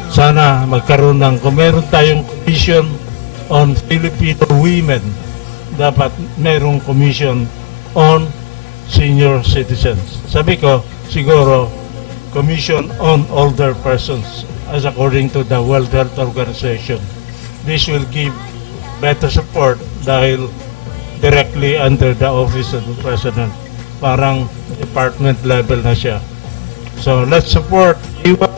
sana magkaroon ng, kung meron tayong commission on Filipino women, dapat merong commission on senior citizens. Sabi ko, siguro, commission on older persons as according to the World Health Organization. This will give better support dahil directly under the office of the President. Parang department level na siya. So let's support IWA,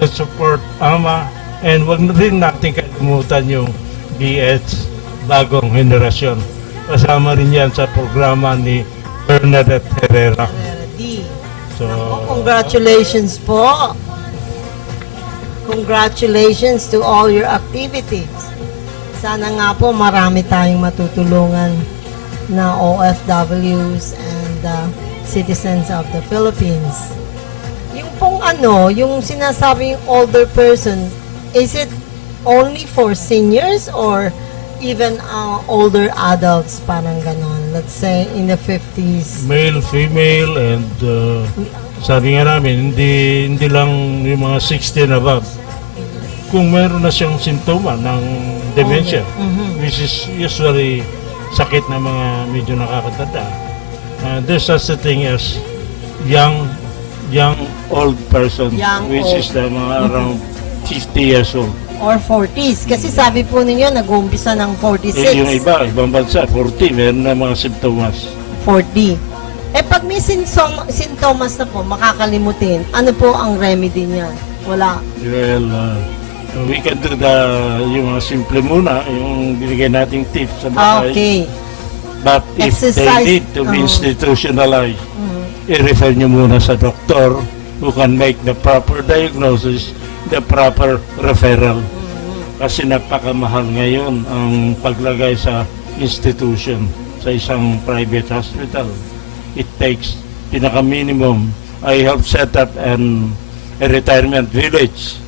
let's support AMA, and wag na rin natin kalimutan yung BH, bagong henerasyon. Kasama rin yan sa programa ni Bernadette Herrera. So, Congratulations po. Congratulations to all your activities. Sana nga po marami tayong matutulungan na OFWs and citizens of the Philippines. Yung pong yung sinasabing older person, is it only for seniors or even older adults, parang ganon? Let's say in the 50s. Male, female, and sabi nga namin, hindi lang yung mga 60 and above. Kung meron na siyang simptoma ng dementia, which is usually sakit na mga medyo nakakatanda. There's such a thing as young old person, which is the mga around 50 years old. Or 40s. Kasi sabi po ninyo, nag-uumpisa ng 46. Yung ibang bansa, 40, meron na mga symptoms. 40. Pag may sintomas na po, makakalimutin, ano po ang remedy niya? Wala. Well, we can do yung mga simple muna, yung binigay nating tips sa bahay. Okay. But if they need to be institutionalized, i-refer nyo muna sa doktor who can make the proper diagnosis, the proper referral. Kasi napakamahal ngayon ang paglagay sa institution, sa isang private hospital. It takes, pinaka-minimum, I helped set up a retirement village.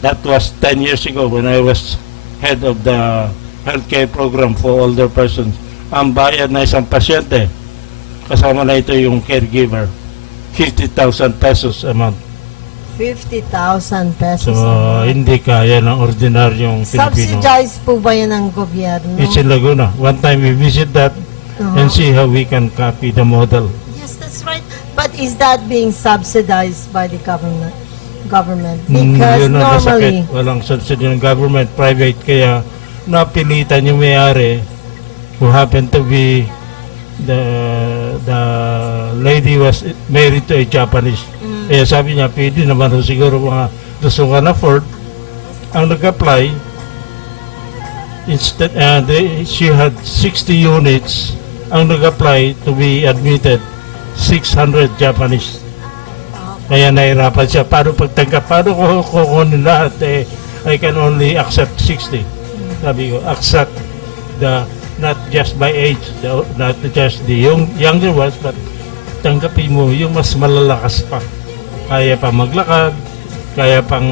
That was 10 years ago when I was head of the healthcare program for older persons. Ang bayad na isang pasyente, kasama na ito yung caregiver, 50,000 pesos a month. 50,000 pesos. So, hindi kaya ng ordinaryong Pilipino. Subsidized po ba yan ng gobyerno? It's in Laguna. One time we visit that and see how we can copy the model. Yes, that's right. But is that being subsidized by the government? Because Yun ang normally, masakit. Walang subsidy ng government, private, kaya napilitan yung may-ari who happened to be the lady was married to a Japanese. Kaya sabi niya, pwede naman siguro mga gusto ka na afford. Ang nag-apply, instead, she had 60 units. Ang nag-apply to be admitted, 600 Japanese. Kaya nahirapan siya. Paano pagtanggap? Paano ko kukunin lahat? I can only accept 60. Sabi ko, accept not just by age, not just the younger ones, but tanggapin mo yung mas malalakas pa. Kaya pa maglakad, kaya pang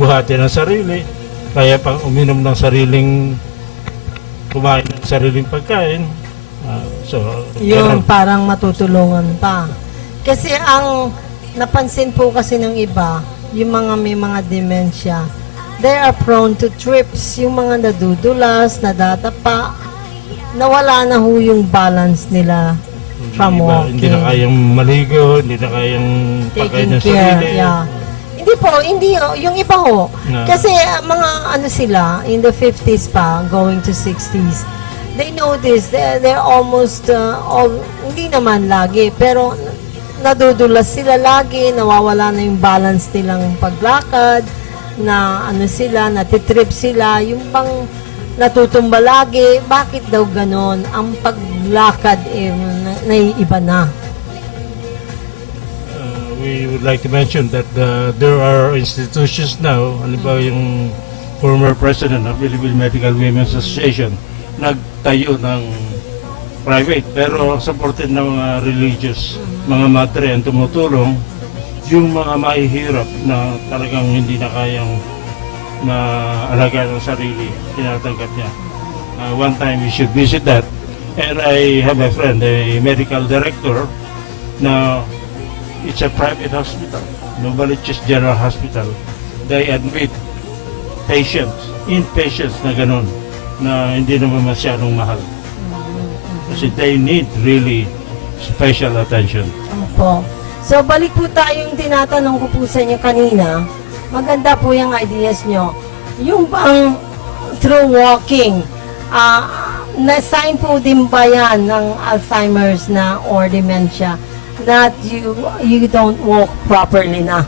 buhati ng sarili, kaya pang uminom ng sariling, kumain ng sariling pagkain. yung parang matutulungan pa. Kasi ang napansin po kasi ng iba, yung mga may mga dementia, they are prone to trips. Yung mga nadudulas, nadatapa, nawala na ho yung balance nila from walking. Hindi na kayang maligo, hindi na kayang pagkain ng sarili. Yeah. Hindi yung iba ho. No. Kasi mga ano sila, in the 50s pa, going to 60s, they notice they're almost, hindi naman lagi, pero nadudulas sila lagi, nawawala na yung balance nilang paglakad, na ano sila, natitrip sila, yung bang natutumba lagi. Bakit daw ganon? Ang paglakad naiiba na. we would like to mention that there are institutions now, halimbawa yung former president ng Philippine Medical Women's Association, nagtayo ng private pero supported ng mga religious, mga madre ang tumutulong, yung mga mahihirap na talagang hindi na kayang alagaan ng sarili, tinatanggap niya. One time we should visit that, and I have a friend, a medical director, na it's a private hospital, Novaliches General Hospital. They admit patients, inpatients na ganun, na hindi naman masyadong mahal. Kasi they need really special attention. Opo. So, balik po tayong tinatanong ko po sa inyo kanina. Maganda po yung ideas nyo. Yung bang through walking, na-sign po din ba yan ng Alzheimer's na or dementia that you don't walk properly na?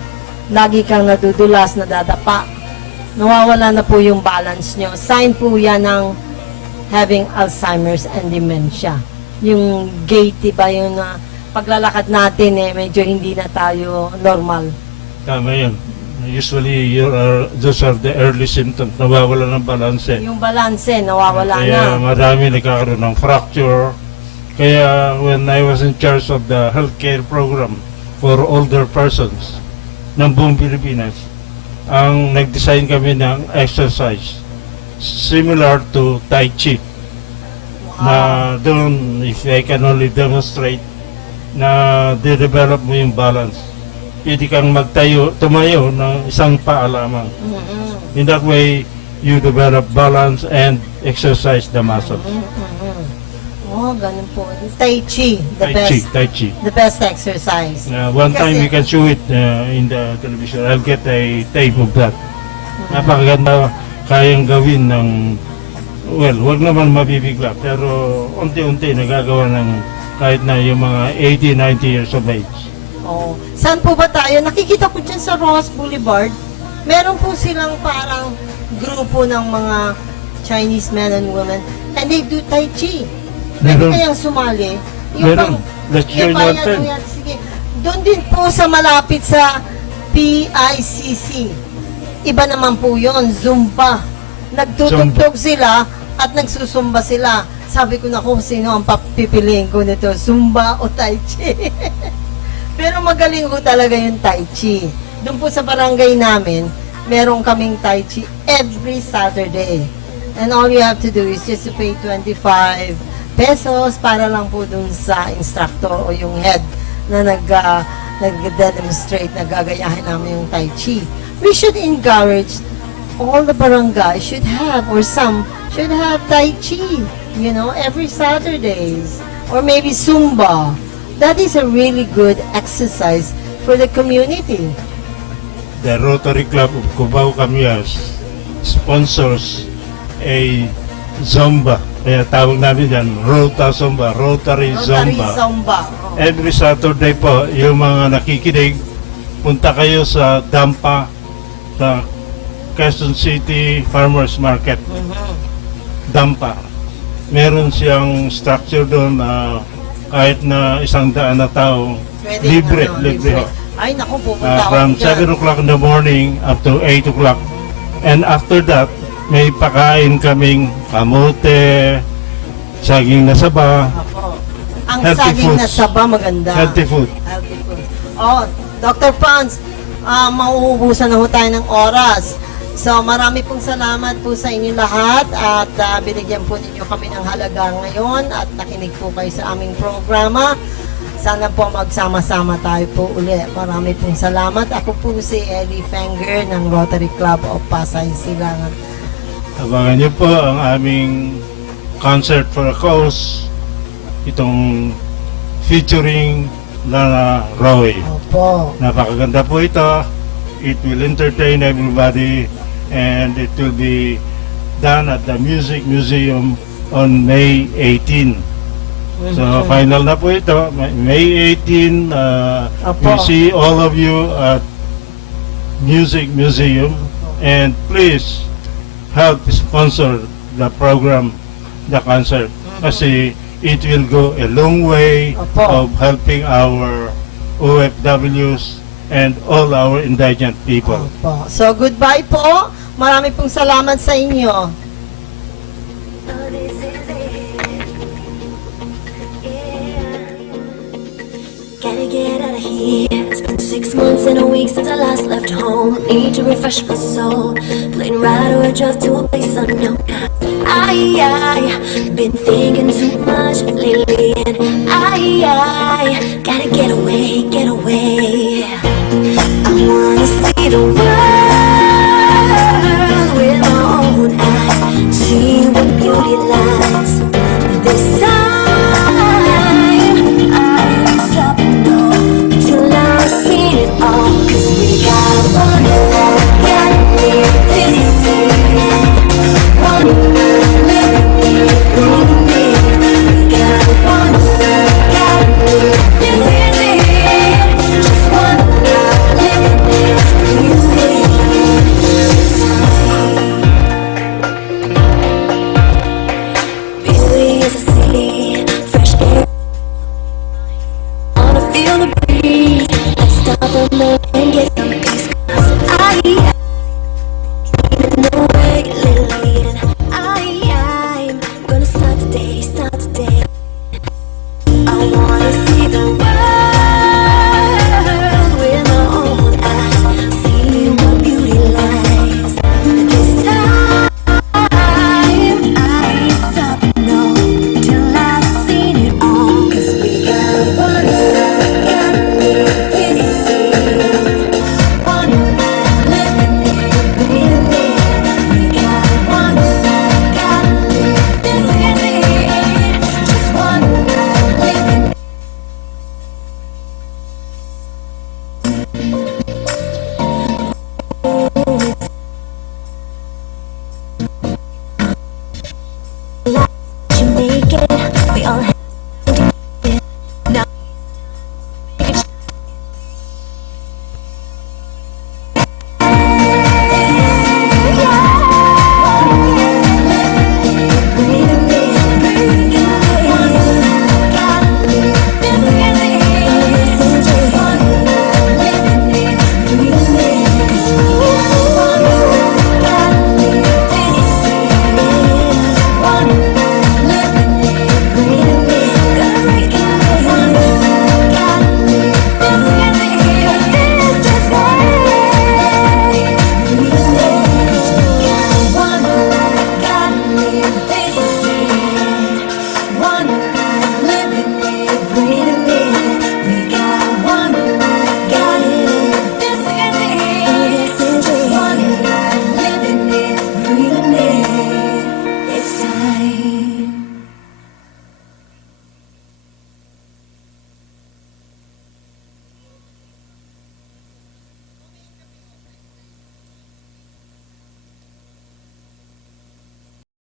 Lagi kang nadudulas, nadadapa. Nawawala na po yung balance nyo. Sign po yan ng having Alzheimer's and dementia. Yung gait, diba, yung paglalakad natin medyo hindi na tayo normal. Tama yun. Usually, those are the early symptoms. Nawawala ng balanse. Yung balanse, nawawala Kaya na. marami nagkakaroon ng fracture. Kaya when I was in charge of the healthcare program for older persons ng buong Pilipinas, ang nag-design kami ng exercise similar to Tai Chi. Na doon, if I can only demonstrate na de-develop mo yung balance. Pwede kang tumayo ng isang paa lamang. In that way, you develop balance and exercise the muscles. Oh, ganun po. Tai Chi, Tai Chi. the best exercise. One time you can show it in the television. I'll get a tape of that. Napakaganda, kayang gawin ng, well, wag naman mabibigla, pero unti-unti nagagawa ng kahit na yung mga 80, 90 years of age. Oh. Saan po ba tayo? Nakikita ko dyan sa Ross Boulevard, meron po silang parang grupo ng mga Chinese men and women and they do Tai Chi. Pwede kayang sumali. Meron. Let's join one time. Sige. Doon din po sa malapit sa PICC. Iba naman po yon, Zumba. Nagtutugtog sila at nagsusumba sila. Sabi ko na kung sino ang papipiliin ko nito, Zumba o Tai Chi. Pero magaling ko talaga yung Tai Chi. Doon po sa barangay namin, meron kaming Tai Chi every Saturday. And all you have to do is just to pay 25 pesos para lang po dun sa instructor o yung head na nag-demonstrate, nagagayahin namin yung Tai Chi. We should encourage all the barangay should have, or some should have Tai Chi, you know, every Saturdays. Or maybe Zumba. That is a really good exercise for the community. The Rotary Club of Cubao Camias sponsors a Zumba. Kaya tawag namin yan, Rota Zumba, Rotary Zumba. Oh. Every Saturday po, yung mga nakikinig, punta kayo sa Dampa, sa Quezon City Farmers Market. Dampa. Meron siyang structure doon na kahit na 100 na tao, libre. Ay, naku, pupunta ako From dyan. 7 o'clock in the morning up to 8 o'clock. And after that, may pakain kaming kamote, saging na saba, Ako. Ang Healthy saging na foods. saba, maganda. healthy food. Healthy food. Oh, Dr. Franz, mauubusan na ho tayo ng oras. So, marami pong salamat po sa inyo lahat at binigyan po ninyo kami ng halaga ngayon at nakinig po kayo sa aming programa. Sana po magsama-sama tayo po uli. Marami pong salamat. Ako po si Ellie Fenger ng Rotary Club of Pasay Silangan. Abangan niyo po ang aming concert for a cause, itong featuring Lana Roy. Opo. Napakaganda po ito. It will entertain everybody and it will be done at the Music Museum on May 18. So final na po ito, May 18. We see all of you at Music Museum and please help sponsor the program, the concert, kasi it will go a long way of helping our OFWs and all our indigent people. Po. So, goodbye po. Marami pong salamat sa inyo. Gotta get out of here. It's been 6 months and a week since I last left home. Need to refresh my soul. Plane ride or a drive to a place unknown. I been thinking too much lately, and I gotta get away, get away.